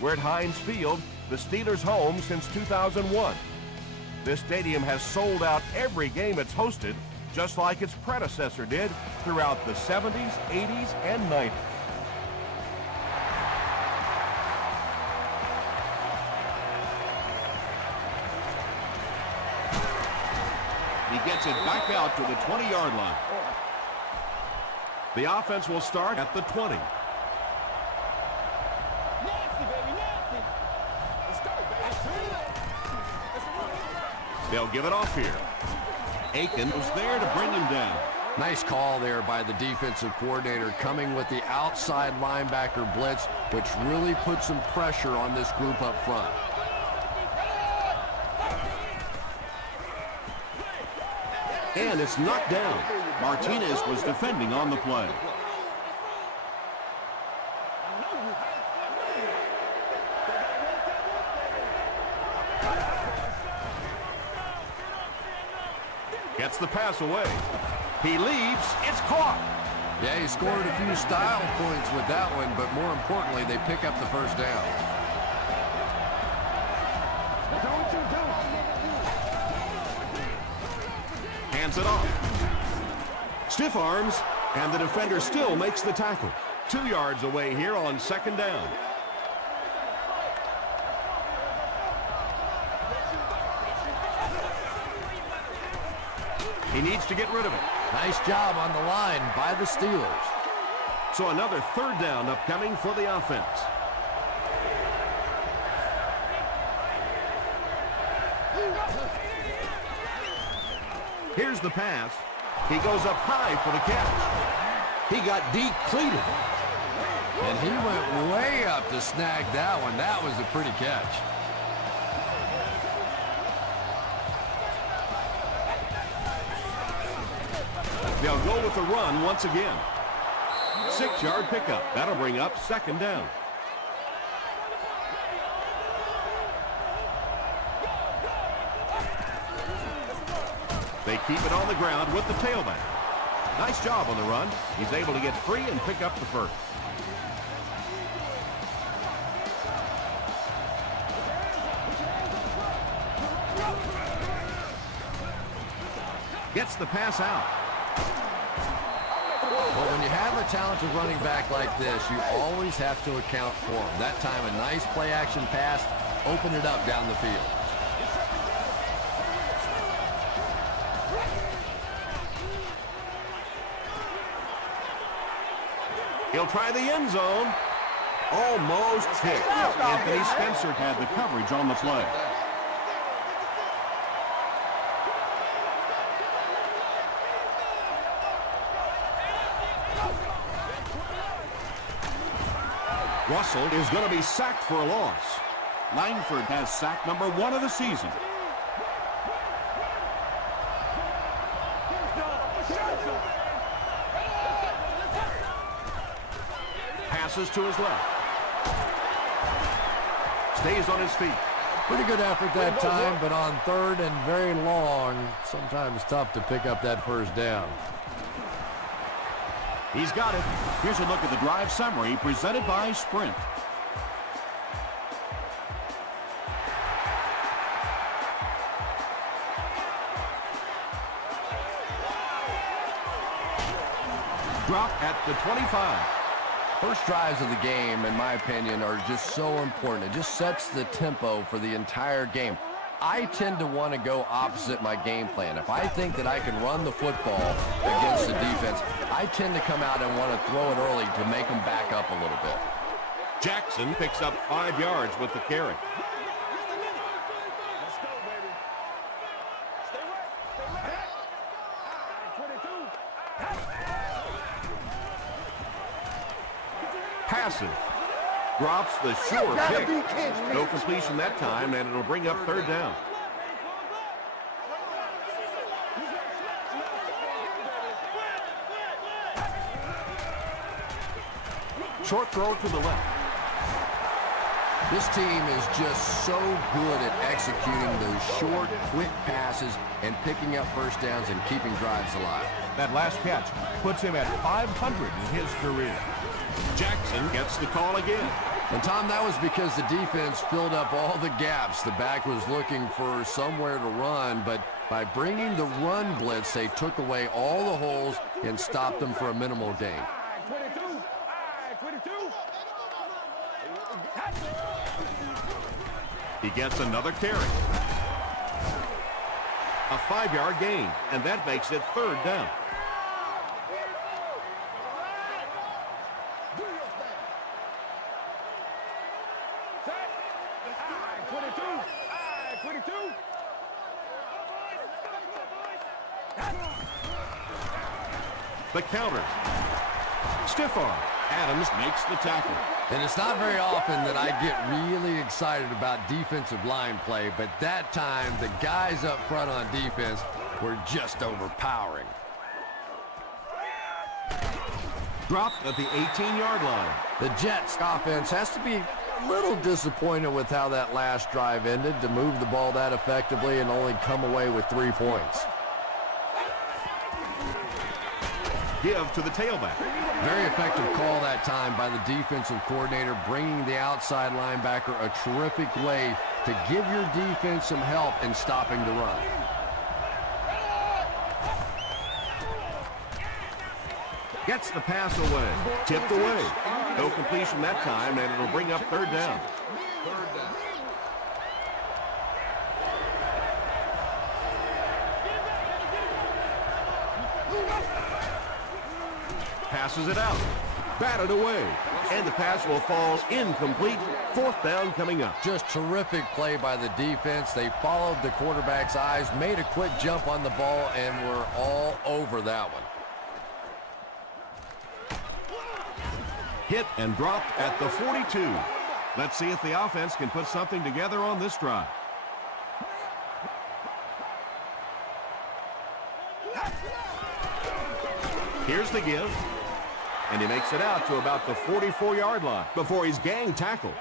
We're at Heinz Field, the Steelers' home since 2001. This stadium has sold out every game it's hosted, just like its predecessor did throughout the 70s, 80s, and 90s. He gets it back out to the 20-yard line. The offense will start at the 20. They'll give it off here. Aiken was there to bring him down. Nice call there by the defensive coordinator, coming with the outside linebacker blitz, which really put some pressure on this group up front. And it's knocked down. Martinez was defending on the play. Gets the pass away. He leaps. It's caught. Yeah, he scored a few style points with that one, but more importantly, they pick up the first down. Hands it off. Stiff arms, and the defender still makes the tackle. 2 yards away here on second down. He needs to get rid of it. Nice job on the line by the Steelers. So another third down upcoming for the offense. Here's the pass. He goes up high for the catch. He got decleated. And he went way up to snag that one. That was a pretty catch. They'll go with the run once again. 6-yard pickup. That'll bring up second down. They keep it on the ground with the tailback. Nice job on the run. He's able to get free and pick up the first. Gets the pass out. Well, when you have a talented running back like this, you always have to account for him. That time, a nice play-action pass opened it up down the field. He'll try the end zone. Almost hit. Anthony Spencer had the coverage on the play. Russell is going to be sacked for a loss. Langford has sack number 1 of the season. Passes to his left. Stays on his feet. Pretty good effort that time, but on third and very long, sometimes tough to pick up that first down. He's got it. Here's a look at the drive summary presented by Sprint. Drop at the 25. First drives of the game, in my opinion, are just so important. It just sets the tempo for the entire game. I tend to want to go opposite my game plan. If I think that I can run the football against the defense, I tend to come out and want to throw it early to make them back up a little bit. Jackson picks up 5 yards with the carry. Let's go, baby. Stay right. Stay right. 22. Passes. Drops the sure pick. No completion that time, and it'll bring up third down. Short throw to the left. This team is just so good at executing those short, quick passes and picking up first downs and keeping drives alive. That last catch puts him at 500 in his career. Jackson gets the call again. And, Tom, that was because the defense filled up all the gaps. The back was looking for somewhere to run, but by bringing the run blitz, they took away all the holes and stopped them for a minimal gain. 22. 22. He gets another carry. A 5-yard gain, and that makes it 3rd down. The counter. Stiff arm. Adams makes the tackle. And it's not very often that I get really excited about defensive line play, but that time the guys up front on defense were just overpowering. Dropped at the 18-yard line. The Jets offense has to be a little disappointed with how that last drive ended to move the ball that effectively and only come away with 3 points. Give to the tailback. Very effective call that time by the defensive coordinator, bringing the outside linebacker a terrific way to give your defense some help in stopping the run. Gets the pass away. Tipped away. No completion that time, and it'll bring up 3rd down. Passes it out. Batted away. And the pass will fall incomplete. 4th down coming up. Just terrific play by the defense. They followed the quarterback's eyes, made a quick jump on the ball, and were all over that one. Hit and dropped at the 42. Let's see if the offense can put something together on this drive. Here's the give. And he makes it out to about the 44-yard line before he's gang tackled.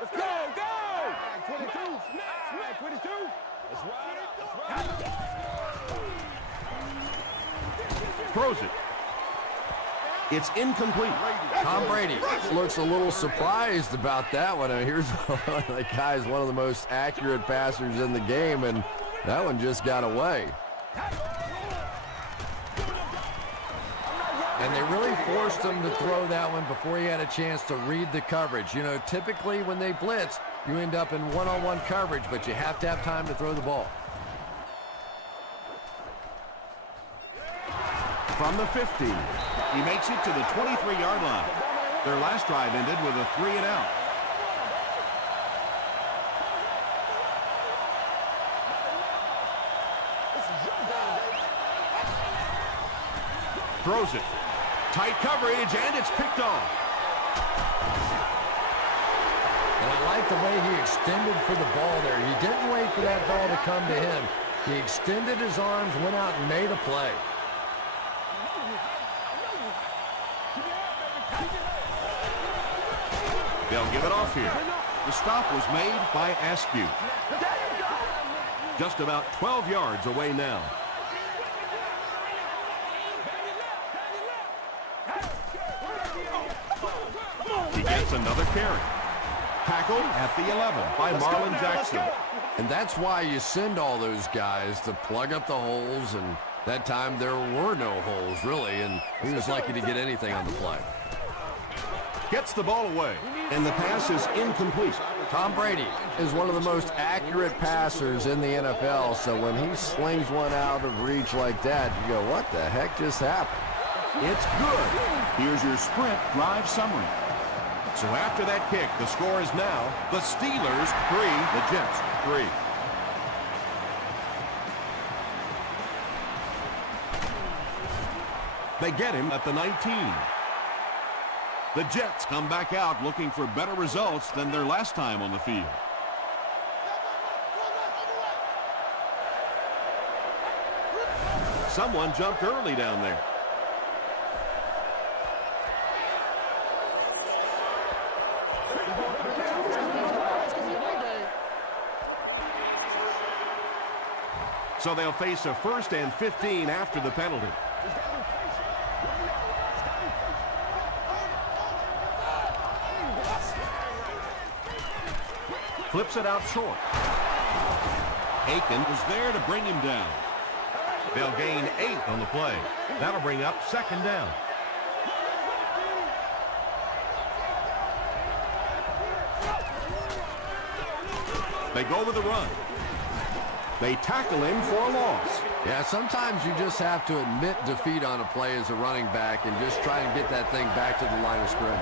Let's go, go! 22. 22. That's right. Throws it. It's incomplete. Tom Brady looks a little surprised about that one. I mean, here's the guy's one of the most accurate passers in the game, and that one just got away. And they really forced him to throw that one before he had a chance to read the coverage. You know, typically when they blitz, you end up in one-on-one coverage, but you have to have time to throw the ball. From the 50, he makes it to the 23-yard line. Their last drive ended with a 3-and-out. Throws it. Tight coverage, and it's picked off. And I like the way he extended for the ball there. He didn't wait for that ball to come to him. He extended his arms, went out and made a play. They'll give it off here. The stop was made by Askew. Just about 12 yards away now. He gets another carry. Tackled at the 11 by Marlon Jackson. And that's why you send all those guys to plug up the holes, and that time there were no holes, really, and he was lucky to get anything on the play. Gets the ball away, and the pass is incomplete. Tom Brady is one of the most accurate passers in the NFL, so when he slings one out of reach like that, you go, what the heck just happened? It's good. Here's your sprint drive summary. So after that kick, the score is now the Steelers 3, the Jets 3. They get him at the 19. The Jets come back out looking for better results than their last time on the field. Someone jumped early down there. So they'll face a 1st and 15 after the penalty. Flips it out short. Aiken was there to bring him down. They'll gain 8 on the play. That'll bring up 2nd down. They go with a run. They tackle him for a loss. Yeah, sometimes you just have to admit defeat on a play as a running back and just try and get that thing back to the line of scrimmage.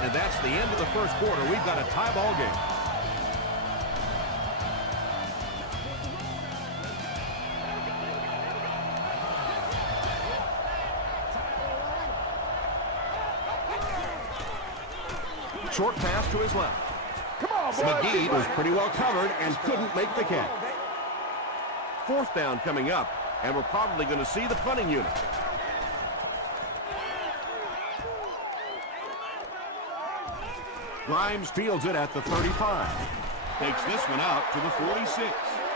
And that's the end of the first quarter. We've got a tie ball game. Short pass to his left. Come on, boy. McGee was pretty well covered and couldn't make the catch. 4th down coming up, and we're probably going to see the punting unit. Grimes fields it at the 35. Takes this one out to the 46.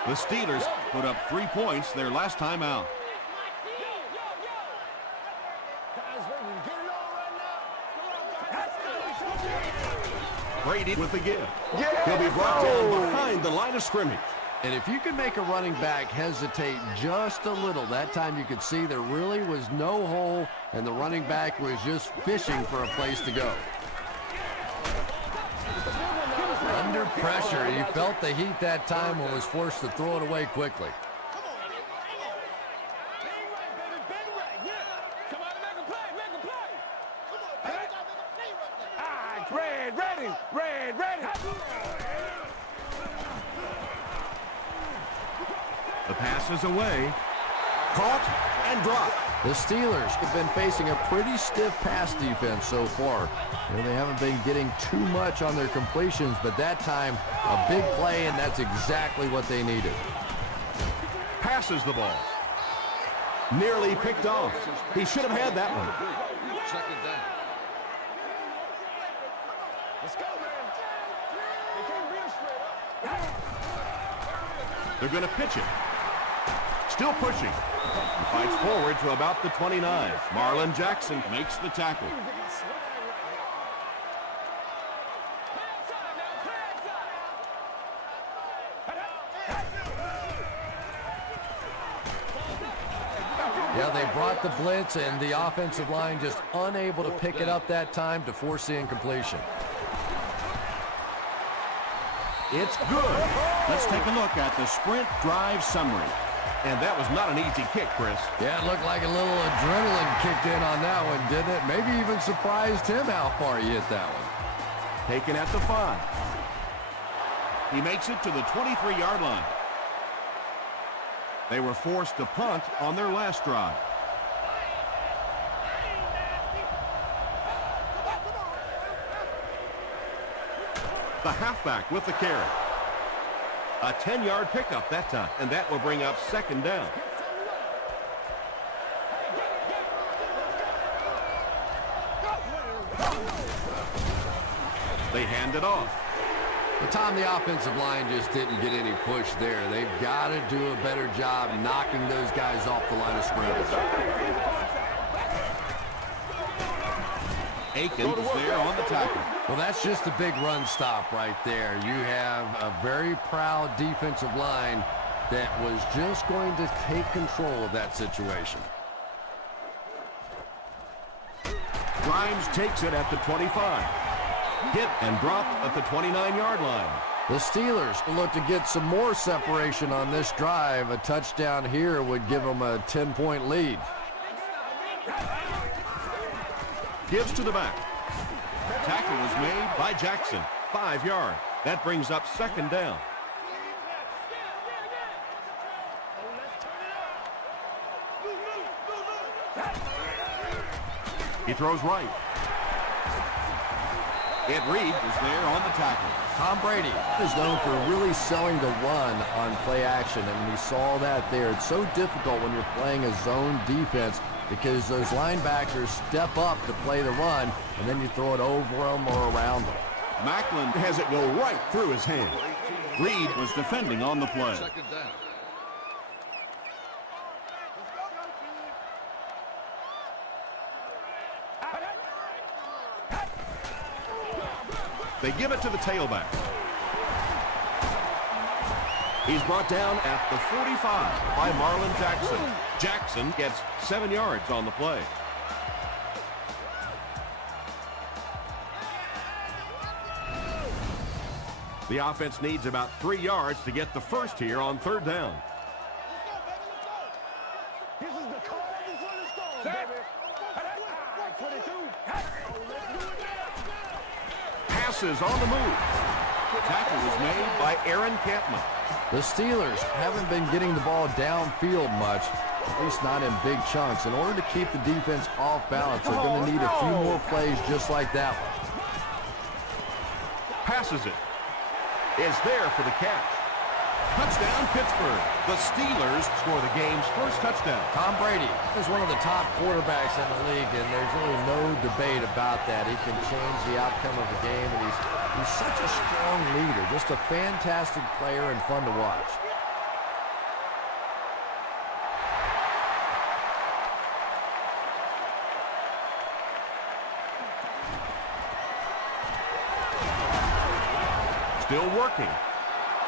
The Steelers put up 3 points their last time out. Brady with the give. Yeah, He'll be brought down behind the line of scrimmage. And if you can make a running back hesitate just a little, that time you could see there really was no hole, and the running back was just fishing for a place to go. Under pressure, he felt the heat that time and was forced to throw it away quickly. Red, ready. The pass is away. Caught and dropped. The Steelers have been facing a pretty stiff pass defense so far. They haven't been getting too much on their completions, but that time, a big play, and that's exactly what they needed. Passes the ball. Nearly picked off. He should have had that one. Second down. Let's go, man. They can't be straight up. They're going to pitch it. Still pushing. He fights forward to about the 29. Marlon Jackson Makes the tackle. Yeah, they brought the blitz, and the offensive line just unable to pick it up that time to force the incompletion. It's good. Let's take a look at the sprint drive summary. And that was not an easy kick, Chris. Yeah, it looked like a little adrenaline kicked in on that one, didn't it? Maybe even surprised him how far he hit that one. Taken at the 5. He makes it to the 23-yard line. They were forced to punt on their last drive. The halfback with the carry. A 10-yard pickup that time, and that will bring up 2nd down. They hand it off. But Tom, the offensive line just didn't get any push there. They've got to do a better job knocking those guys off the line of scrimmage. Aiken is there on the tackle. Well, that's just a big run stop right there. You have a very proud defensive line that was just going to take control of that situation. Grimes takes it at the 25. Hit and dropped at the 29-yard line. The Steelers look to get some more separation on this drive. A touchdown here would give them a 10-point lead. Gives to the back. Tackle was made by Jackson. 5 yards. That brings up 2nd down. He throws right. Ed Reed is there on the tackle. Tom Brady is known for really selling the run on play action, and we saw that there. It's so difficult when you're playing a zone defense because those linebackers step up to play the run, and then you throw it over them or around them. Macklin has it go right through his hand. Reed was defending on the play. Second down. They give it to the tailback. He's brought down at the 45 By Marlon Jackson. Jackson gets 7 yards on the play. The offense needs about 3 yards to get the first here on 3rd down. This is the call before the storm, baby. 22. Passes on the move. Tackle was made By Aaron Campman. The Steelers haven't been getting the ball downfield much, at least not in big chunks. In order to keep the defense off balance, they're going to need a few more plays just like that one. Passes it. Is there for the catch. touchdown Pittsburgh. The Steelers score the game's first touchdown. Tom Brady is one of the top quarterbacks in the league, and there's really no debate about that. He can change the outcome of the game, and he's such a strong leader, just a fantastic player and fun to watch. Still working.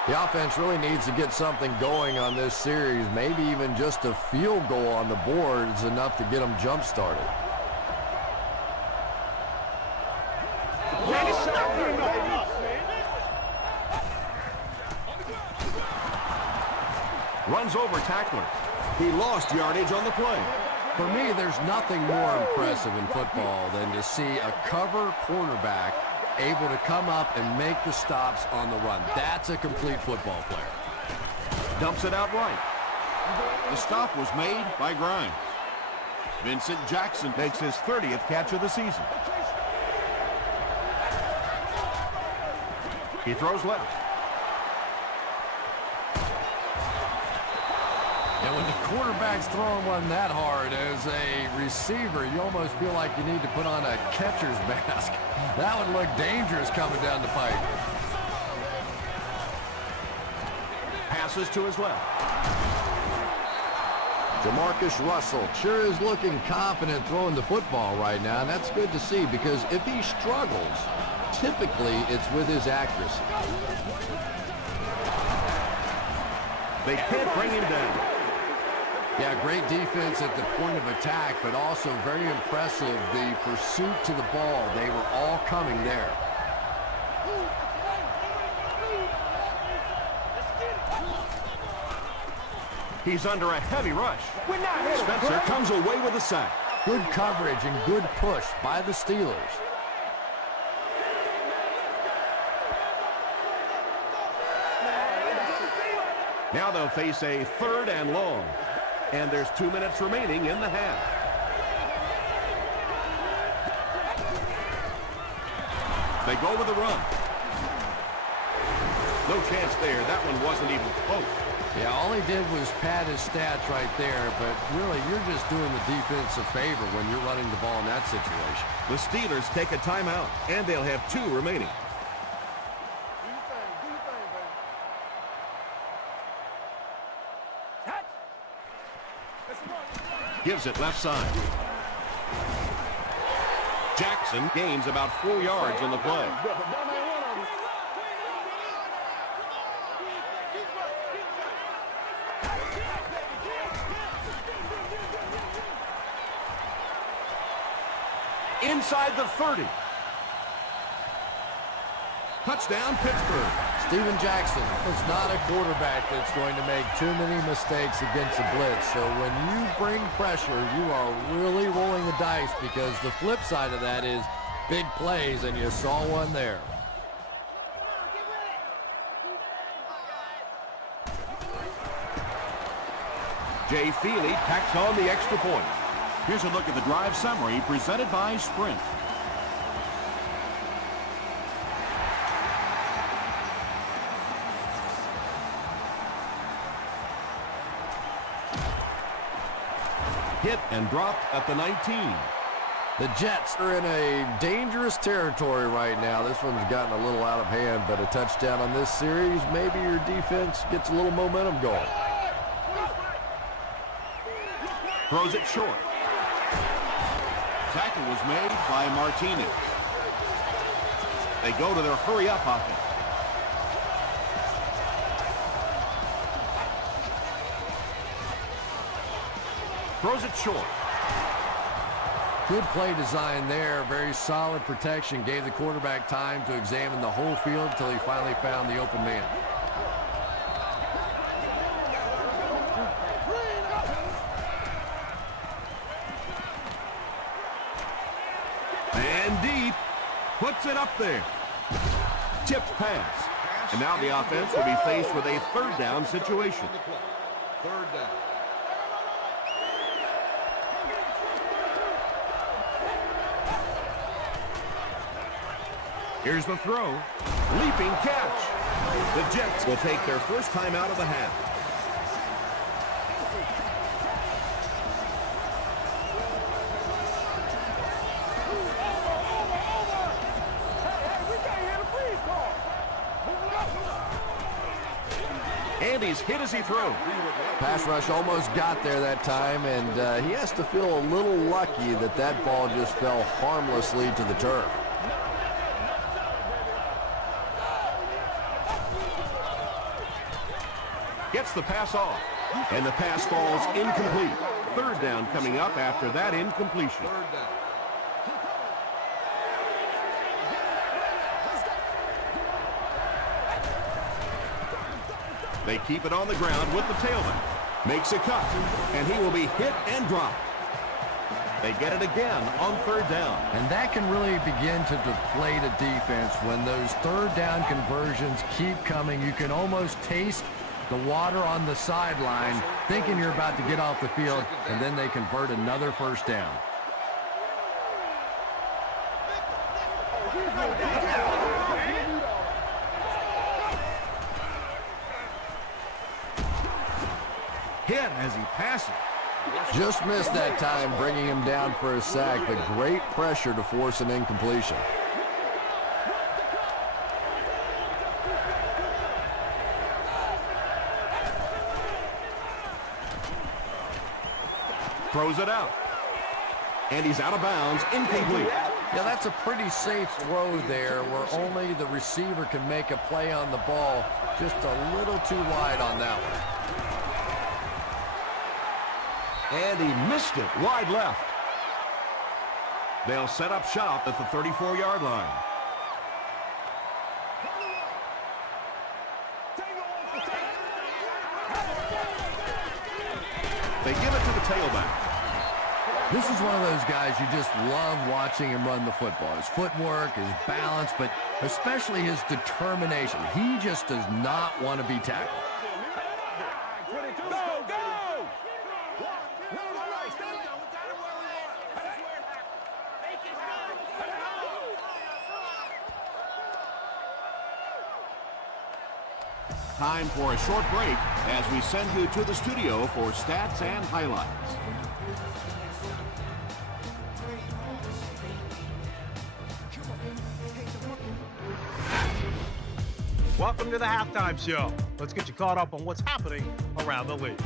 The offense really needs to get something going on this series. Maybe even just a field goal on the board is enough to get them jump-started. Runs over tackler. He lost yardage on the play. For me, there's nothing more impressive in football than to see a cover quarterback able to come up and make the stops on the run. That's a complete football player. Dumps it out right. The stop was made by Grimes. Vincent Jackson Makes his 30th catch of the season. He throws left. And when the quarterback's throwing one that hard as a receiver, you almost feel like you need to put on a catcher's mask. That would look dangerous coming down the pipe. Passes to his left. Jamarcus Russell sure is looking confident throwing the football right now, and that's good to see because if he struggles, typically it's with his accuracy. They can't bring him down. Yeah, great defense at the point of attack, but also very impressive the pursuit to the ball. They were all coming there. He's under a heavy rush. Spencer comes away with a sack. Good coverage and good push by the Steelers. Now they'll face a 3rd and long. And there's 2 minutes remaining in the half. They go with the run. No chance there. That one wasn't even close. Yeah, all he did was pad his stats right there, but really you're just doing the defense a favor when you're running the ball in that situation. The Steelers take a timeout, and they'll have 2 remaining. Gives it left side. Jackson gains about 4 yards on the play. Inside the 30. Touchdown Pittsburgh. Steven Jackson is not a quarterback that's going to make too many mistakes against the blitz. So when you bring pressure, you are really rolling the dice because the flip side of that is big plays, and you saw one there. Jay Feely tacks on the extra point. Here's a look at the drive summary presented by Sprint. Hit and dropped at the 19. The Jets are in a dangerous territory right now. This one's gotten a little out of hand, but a touchdown on this series, maybe your defense gets a little momentum going. Throws it short. Tackle was made by Martinez. They go to their hurry-up offense. Throws it short. Good play design there. Very solid protection. Gave the quarterback time to examine the whole field until he finally found the open man. And deep. Puts it up there. Tipped pass. And now the offense will be faced with a third down situation. Third down. Here's the throw. Leaping catch. The Jets will take their first time out of the half. And he's hit as he throws. Pass rush almost got there that time, and he has to feel a little lucky that that ball just fell harmlessly to the turf. Gets the pass off. And the pass falls incomplete. Third down coming up after that incompletion. Third down. They keep it on the ground with the tailback. Makes a cut, and he will be hit and dropped. They get it again on third down. And that can really begin to deflate a defense when those third down conversions keep coming. You can almost taste the water on the sideline, thinking you're about to get off the field, and then they convert another first down. Hit as he passes. Just missed that time, bringing him down for a sack, but great pressure to force an incompletion. Throws it out. And he's out of bounds, incomplete. Yeah, that's a pretty safe throw there where only the receiver can make a play on the ball. Just a little too wide on that one. And he missed it wide left. They'll set up shop at the 34-yard line. They give it to the tailback. This is one of those guys you just love watching him run the football. His footwork, his balance, but especially his determination. He just does not want to be tackled. Time for a short break as we send you to the studio for stats and highlights. Welcome to the Halftime Show. Let's get you caught up on what's happening around the league.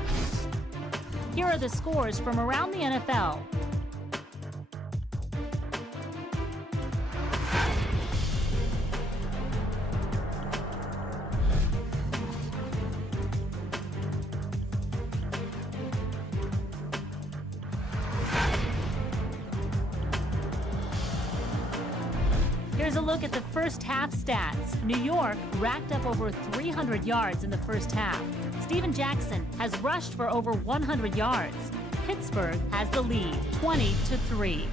Here are the scores from around the NFL. Here's a look at the first half stats. New York racked up over 300 yards in the first half. Steven Jackson has rushed for over 100 yards. Pittsburgh has the lead, 20-3.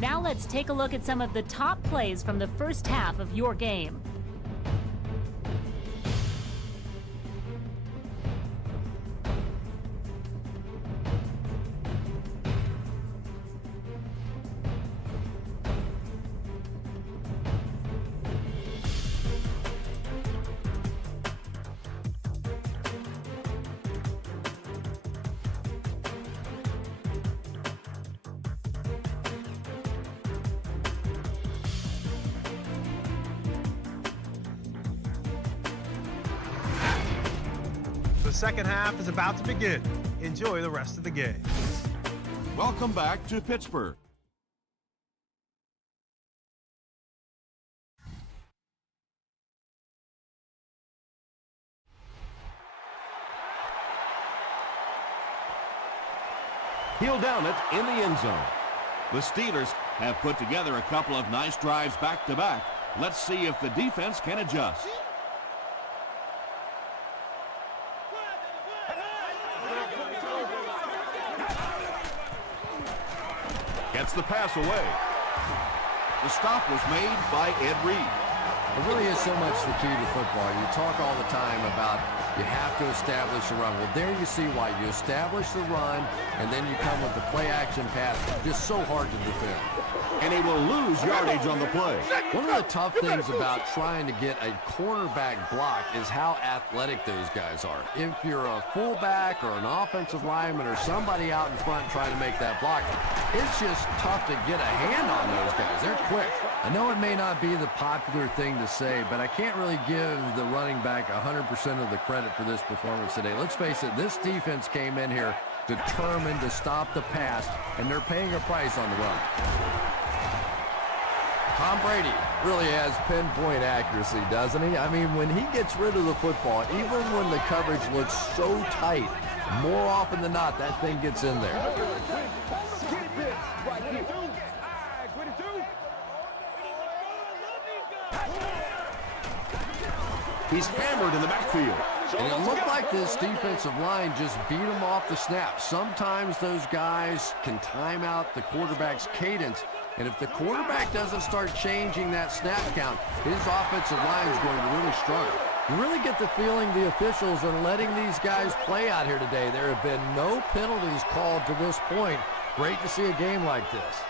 Now let's take a look at some of the top plays from the first half of your game. The second half is about to begin. Enjoy the rest of the game. Welcome back to Pittsburgh. He'll down it in the end zone. The Steelers have put together a couple of nice drives back-to-back. Let's see if the defense can adjust. Gets the pass away. The stop was made by Ed Reed. It really is so much the key to football. You talk all the time about you have to establish a run. Well, there you see why. You establish the run, and then you come with the play-action pass. It's just so hard to defend. And he will lose yardage on the play. One of the tough things about trying to get a cornerback block is how athletic those guys are. If you're a fullback or an offensive lineman or somebody out in front trying to make that block, it's just tough to get a hand on those guys. They're quick. I know it may not be the popular thing to say, but I can't really give the running back 100% of the credit for this performance today. Let's face it, this defense came in here determined to stop the pass, and they're paying a price on the run. Tom Brady really has pinpoint accuracy, doesn't he? I mean, when he gets rid of the football, even when the coverage looks so tight, more often than not, that thing gets in there. He's hammered in the backfield. And it looked like this defensive line just beat him off the snap. Sometimes those guys can time out the quarterback's cadence. And if the quarterback doesn't start changing that snap count, his offensive line is going to really struggle. You really get the feeling the officials are letting these guys play out here today. There have been no penalties called to this point. Great to see a game like this.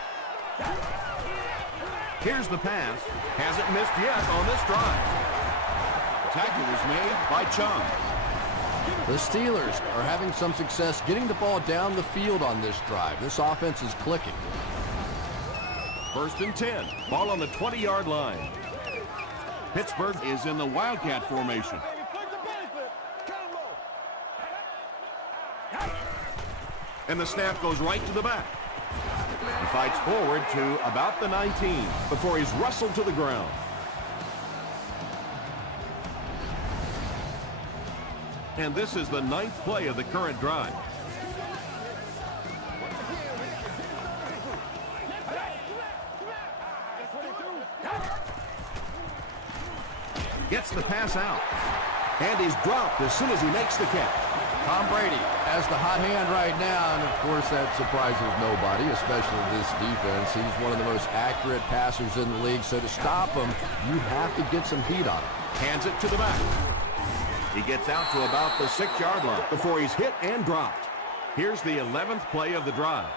Here's the pass. Hasn't missed yet on this drive. Tackle was made by Chung. The Steelers are having some success getting the ball down the field on this drive. This offense is clicking. 1st and 10. Ball on the 20-yard line. Pittsburgh is in the Wildcat formation. And the snap goes right to the back. He fights forward to about the 19 before he's wrestled to the ground. And this is the 9th play of the current drive. Gets the pass out. And he's dropped as soon as he makes the catch. Tom Brady has the hot hand right now, and of course that surprises nobody, especially this defense. He's one of the most accurate passers in the league, so to stop him, you have to get some heat on him. Hands it to the back. He gets out to about the 6-yard line before he's hit and dropped. Here's the 11th play of the drive.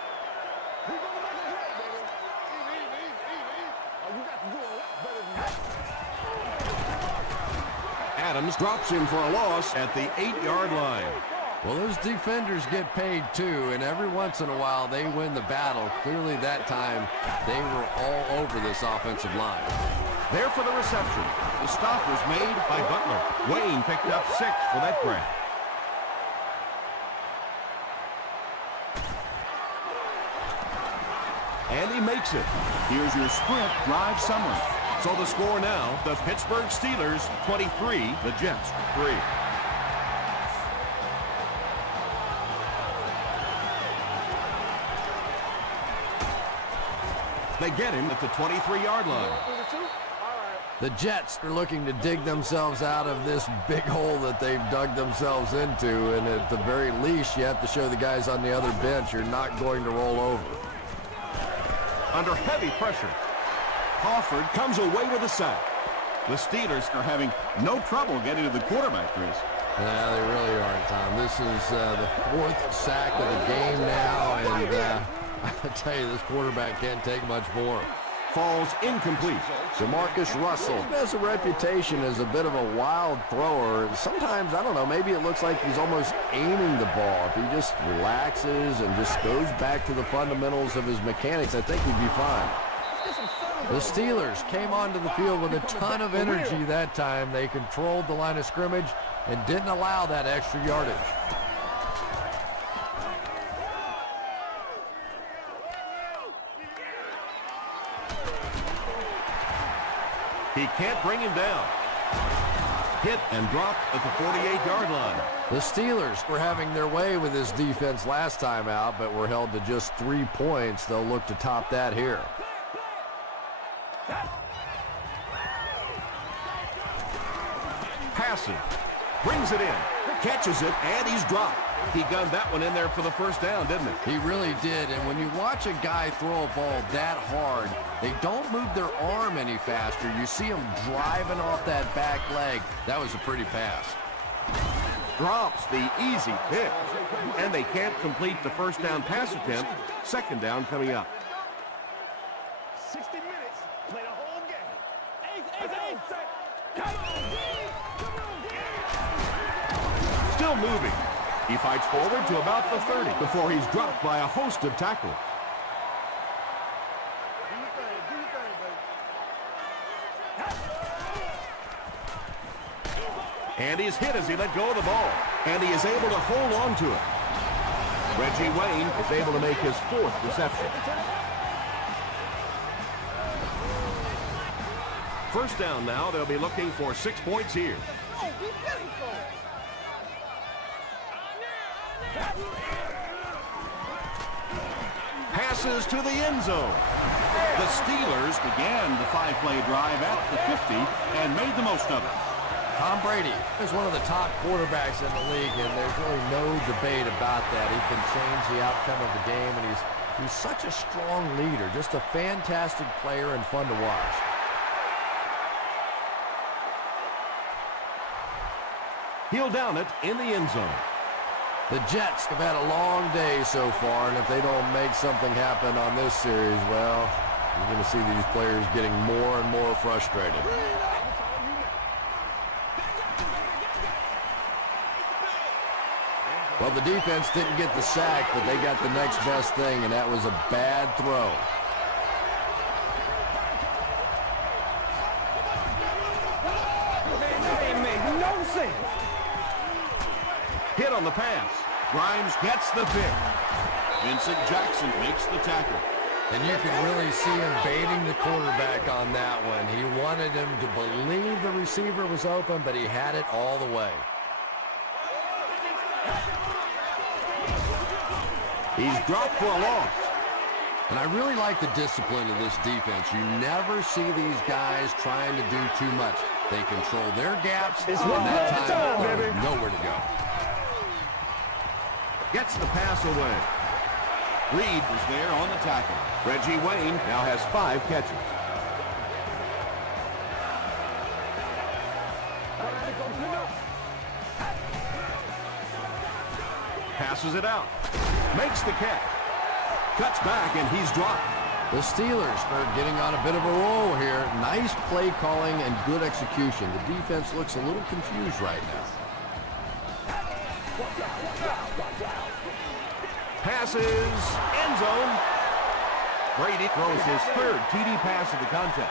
Adams drops him for a loss at the 8-yard line. Well, those defenders get paid too, and every once in a while they win the battle. Clearly that time they were all over this offensive line. There for the reception. The stop was made by Butler. Wayne picked up 6 for that grab. And he makes it. Here's your sprint drive summary. So the score now, the Pittsburgh Steelers 23, the Jets 3. They get him at the 23-yard line. The Jets are looking to dig themselves out of this big hole that they've dug themselves into, and at the very least, you have to show the guys on the other bench you're not going to roll over. Under heavy pressure, Crawford comes away with a sack. The Steelers are having no trouble getting to the quarterback, Chris. Yeah, they really aren't, Tom. This is the 4th sack of the game now, and I tell you, this quarterback can't take much more. falls incomplete. Jamarcus Russell has a reputation as a bit of a wild thrower. Sometimes, I don't know, maybe it looks like he's almost aiming the ball. If he just relaxes and just goes back to the fundamentals of his mechanics, I think he'd be fine. The Steelers came onto the field with a ton of energy that time. They controlled the line of scrimmage and didn't allow that extra yardage. can't bring him down. Hit and dropped at the 48-yard line. The Steelers were having their way with this defense last time out, but were held to just 3 points. They'll look to top that here. Passes. Brings it in. Catches it, and he's dropped. He gunned that one in there for the first down, didn't he? He really did, and when you watch a guy throw a ball that hard, they don't move their arm any faster. You see him driving off that back leg. That was a pretty pass. Drops the easy pick. And they can't complete the first down pass attempt. Second down coming up. 60 minutes, play the whole game. Come on, Still moving. He fights forward to about the 30 before he's dropped by a host of tackles. And he's hit as he let go of the ball. And he is able to hold on to it. Reggie Wayne is able to make his 4th reception. First down now. They'll be looking for 6 points here. Passes to the end zone. The Steelers began the 5-play drive at the 50 and made the most of it. Tom Brady is one of the top quarterbacks in the league, and there's really no debate about that. He can change the outcome of the game, and he's such a strong leader, just a fantastic player and fun to watch. He'll down it in the end zone. The Jets have had a long day so far, and if they don't make something happen on this series, well, you're going to see these players getting more and more frustrated. Well, the defense didn't get the sack, but they got the next best thing, and that was a bad throw. Hit on the pass. Grimes gets the pick. Vincent Jackson makes the tackle. And you can really see him baiting the quarterback on that one. He wanted him to believe the receiver was open, but he had it all the way. He's dropped for a loss. And I really like the discipline of this defense. You never see these guys trying to do too much. They control their gaps, and that time, there's nowhere to go. Gets the pass away. Reed was there on the tackle. Reggie Wayne now has 5 catches. Passes it out. Makes the catch. Cuts back, and he's dropped. The Steelers are getting on a bit of a roll here. Nice play calling and good execution. The defense looks a little confused right now. Passes, end zone. Brady throws his 3rd TD pass of the contest.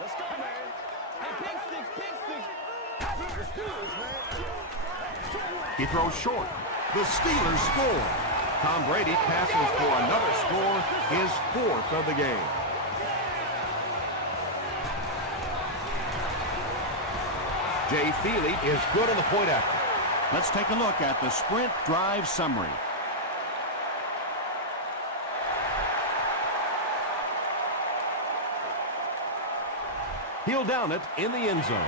Let's go, man. He throws short. The Steelers score. Tom Brady passes for another score, his 4th of the game. Jay Feely is good on the point after. Let's take a look at the sprint drive summary. He'll down it in the end zone.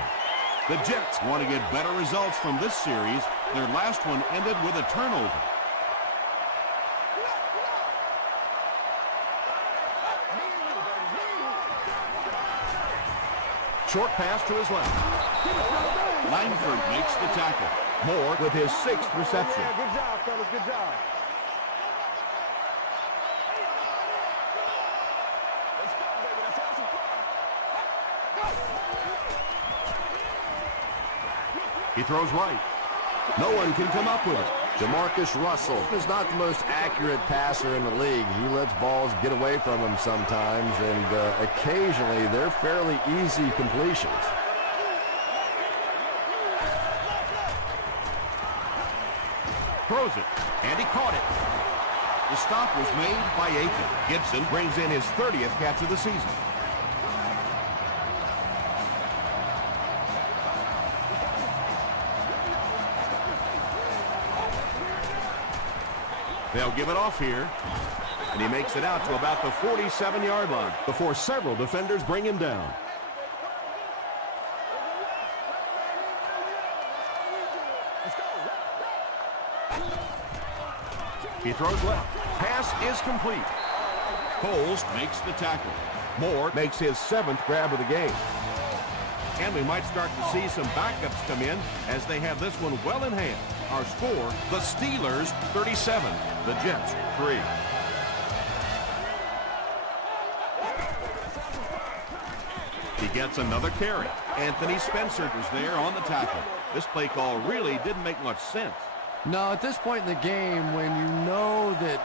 The Jets want to get better results from this series. Their last one ended with a turnover. Short pass to his left. Langford makes the tackle. Moore with his 6th reception. Yeah, good job, fellas. Good job. Let's go, baby. Let's have some fun. He throws right. No one can come up with it. DeMarcus Russell is not the most accurate passer in the league. He lets balls get away from him sometimes, and occasionally they're fairly easy completions. Throws it, and he caught it. The stop was made by Aiken. Gibson brings in his 30th catch of the season. They'll give it off here. And he makes it out to about the 47-yard line before several defenders bring him down. He throws left. Pass is complete. Coles makes the tackle. Moore makes his 7th grab of the game. And we might start to see some backups come in as they have this one well in hand. Our score, the Steelers 37, the Jets 3. He gets another carry. Anthony Spencer was there on the tackle. This play call really didn't make much sense. No, at this point in the game, when you know that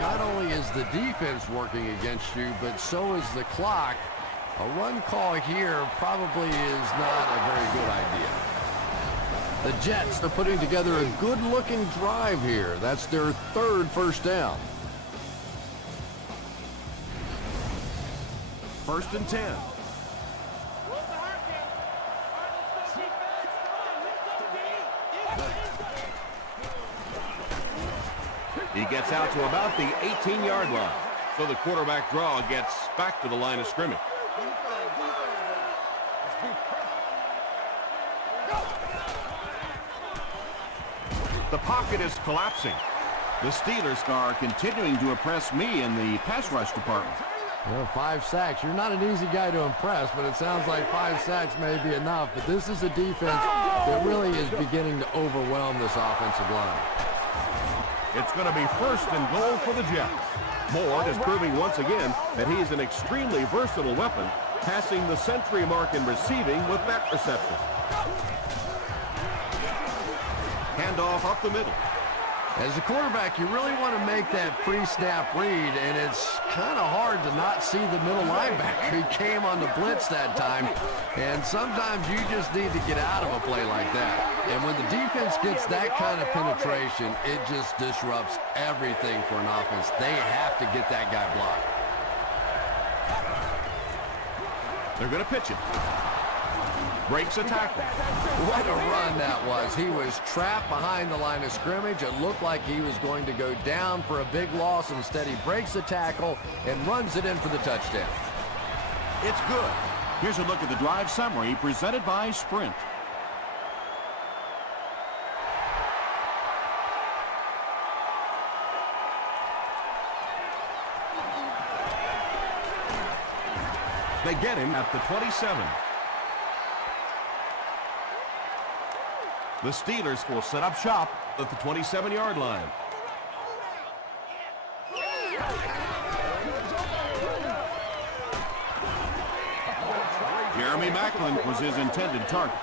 not only is the defense working against you, but so is the clock, a run call here probably is not a very good idea. The Jets are putting together a good-looking drive here. That's their 3rd first down. 1st and 10. He gets out to about the 18-yard line. So the quarterback draw gets back to the line of scrimmage. The pocket is collapsing. The Steelers are continuing to impress me in the pass rush department. Well, 5 sacks. You're not an easy guy to impress, but it sounds like 5 sacks may be enough. But this is a defense that really is beginning to overwhelm this offensive line. It's going to be 1st and goal for the Jets. Moore is proving once again that he's an extremely versatile weapon, passing the century mark in receiving with that reception. Handoff up the middle. As a quarterback, you really want to make that pre-snap read, and it's kind of hard to not see the middle linebacker. He came on the blitz that time, and sometimes you just need to get out of a play like that. And when the defense gets that kind of penetration, it just disrupts everything for an offense. They have to get that guy blocked. They're going to pitch it. Breaks a tackle. What a run that was. He was trapped behind the line of scrimmage. It looked like he was going to go down for a big loss. Instead, he breaks the tackle and runs it in for the touchdown. It's good. Here's a look at the drive summary presented by Sprint. They get him at the 27. The Steelers will set up shop at the 27-yard line. Jeremy Maclin was his intended target.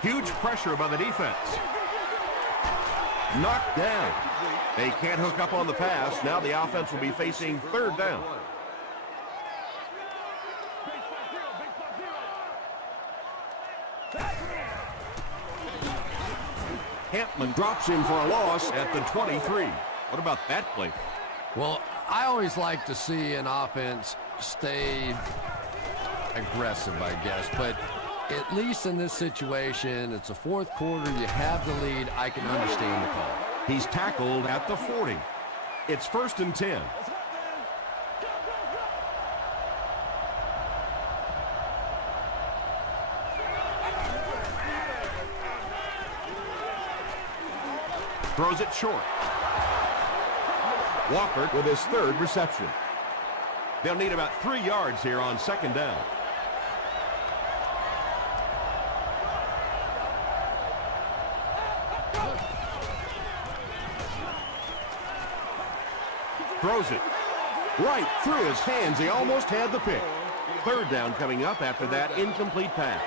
Huge pressure by the defense. Knocked down. They can't hook up on the pass. Now the offense will be facing 3rd down. Hampman drops him for a loss at the 23. What about that play? Well, I always like to see an offense stay aggressive, I guess. But at least in this situation, it's a 4th quarter. You have the lead. I can understand the call. He's tackled at the 40. It's 1st and 10. Throws it short. Walker with his 3rd reception. They'll need about 3 yards here on 2nd down. Throws it right through his hands. He almost had the pick. 3rd down coming up after that incomplete pass.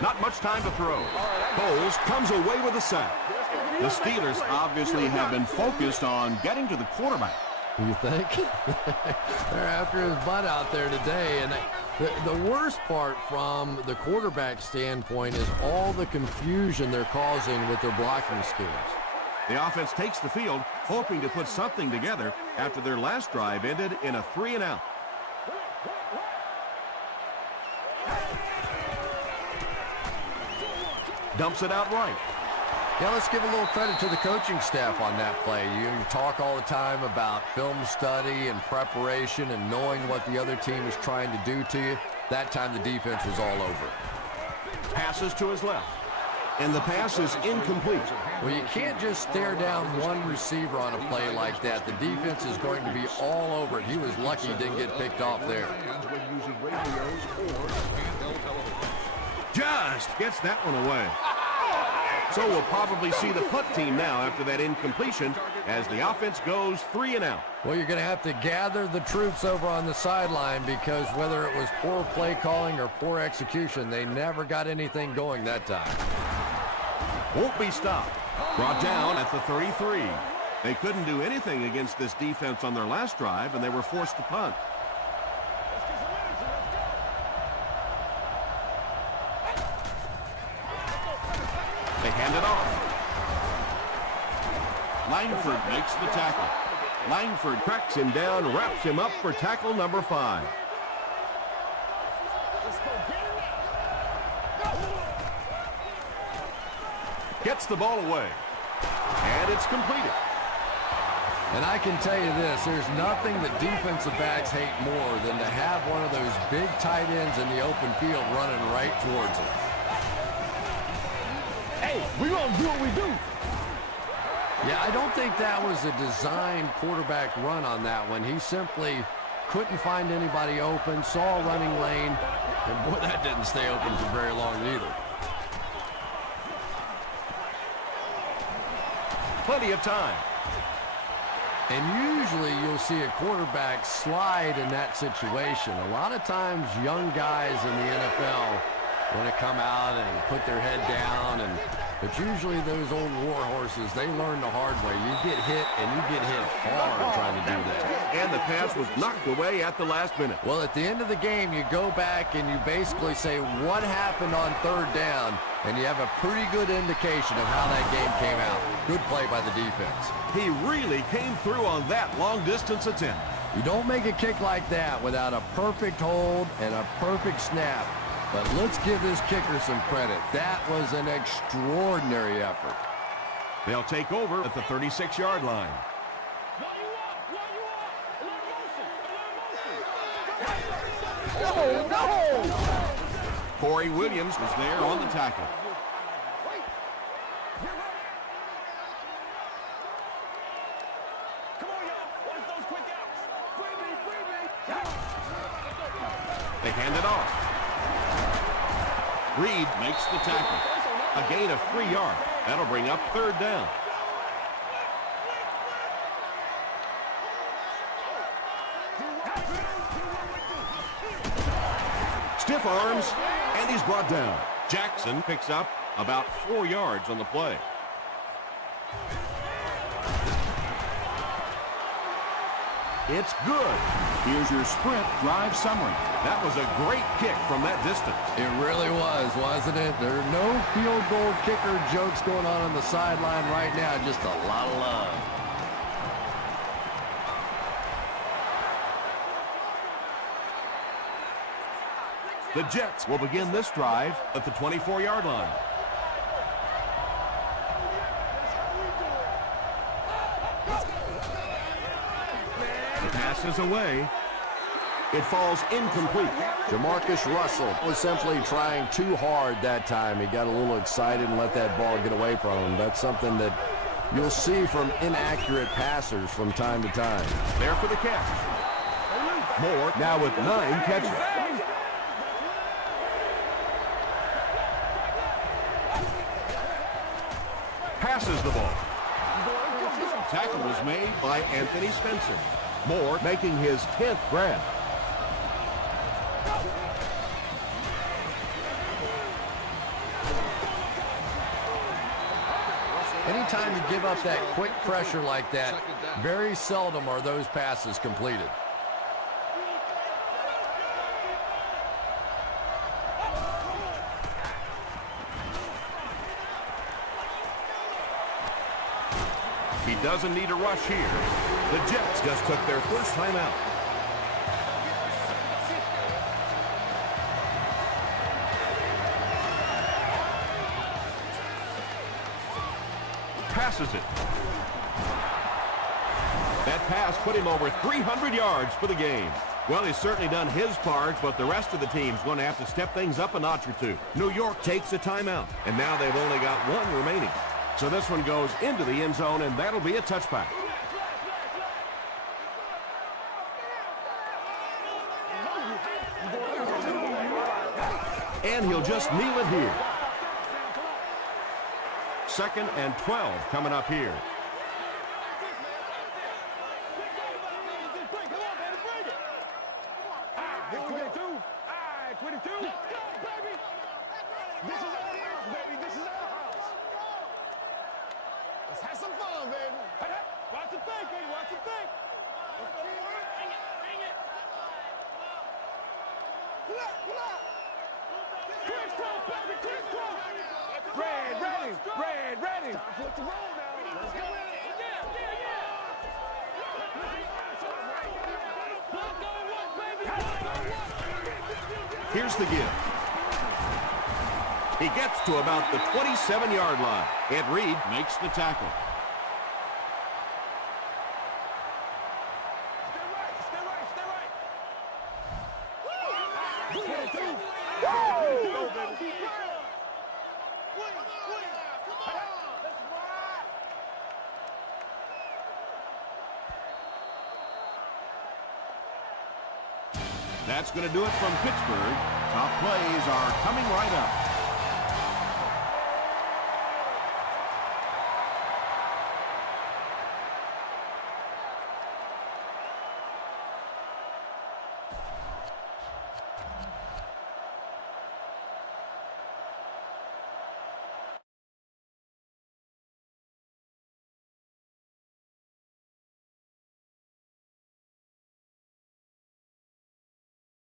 Not much time to throw. Bowles comes away with a sack. The Steelers obviously have been focused on getting to the quarterback. You think? They're after his butt out there today. And the worst part from the quarterback standpoint is all the confusion they're causing with their blocking schemes. The offense takes the field, hoping to put something together after their last drive ended in a 3-and-out. Dumps it out right. Yeah, let's give a little credit to the coaching staff on that play. You talk all the time about film study and preparation and knowing what the other team is trying to do to you. That time the defense was all over. Passes to his left. And the pass is incomplete. Well, you can't just stare down one receiver on a play like that. The defense is going to be all over it. He was lucky he didn't get picked off there. Just gets that one away. So we'll probably see the punt team now after that incompletion as the offense goes 3-and-out. Well, you're going to have to gather the troops over on the sideline because whether it was poor play calling or poor execution, they never got anything going that time. Won't be stopped. Brought down at the 33. They couldn't do anything against this defense on their last drive, and they were forced to punt. They hand it off. Langford makes the tackle. Langford cracks him down, wraps him up for tackle number 5. Gets the ball away. And it's completed. And I can tell you this, there's nothing that defensive backs hate more than to have one of those big tight ends in the open field running right towards them. Hey, we're going to do what we do. Yeah, I don't think that was a designed quarterback run on that one. He simply couldn't find anybody open, saw a running lane, and boy, that didn't stay open for very long either. Plenty of time. And usually you'll see a quarterback slide in that situation. A lot of times young guys in the NFL want to come out and put their head down, but usually those old war horses, they learn the hard way. You get hit, and you get hit hard trying to do that. And the pass was knocked away at the last minute. Well, at the end of the game, you go back and you basically say what happened on third down, and you have a pretty good indication of how that game came out. Good play by the defense. He really came through on that long-distance attempt. You don't make a kick like that without a perfect hold and a perfect snap. But let's give this kicker some credit. That was an extraordinary effort. They'll take over at the 36-yard line. Oh, no! Corey Williams was there on the tackle. Come on, y'all. Watch those quick outs. Freebie. They hand it off. Reed makes the tackle. A gain of 3 yards. That'll bring up third down. Stiff arms, and he's brought down. Jackson picks up about 4 yards on the play. It's good. Here's your sprint drive summary. That was a great kick from that distance. It really was, wasn't it? There are no field goal kicker jokes going on the sideline right now. Just a lot of love. The Jets will begin this drive at the 24-yard line. The pass is away. It falls incomplete. Jamarcus Russell was simply trying too hard that time. He got a little excited and let that ball get away from him. That's something that you'll see from inaccurate passers from time to time. There for the catch. Moore now with 9 catches. Passes the ball. Tackle was made by Anthony Spencer. Moore making his 10th grab. anytime you give up that quick pressure like that, very seldom are those passes completed. He doesn't need a rush here. The Jets just took their first time out. Passes it. That pass put him over 300 yards for the game. Well, he's certainly done his part, but the rest of the team's going to have to step things up a notch or two. New York takes a timeout, and now they've only got one remaining. So this one goes into the end zone, and that'll be a touchback. And he'll just kneel it here. 2nd and 12 coming up here. Here's the give. He gets to about the 27-yard line. Ed Reed makes the tackle. That's going to do it from Pittsburgh. Top plays are coming right up.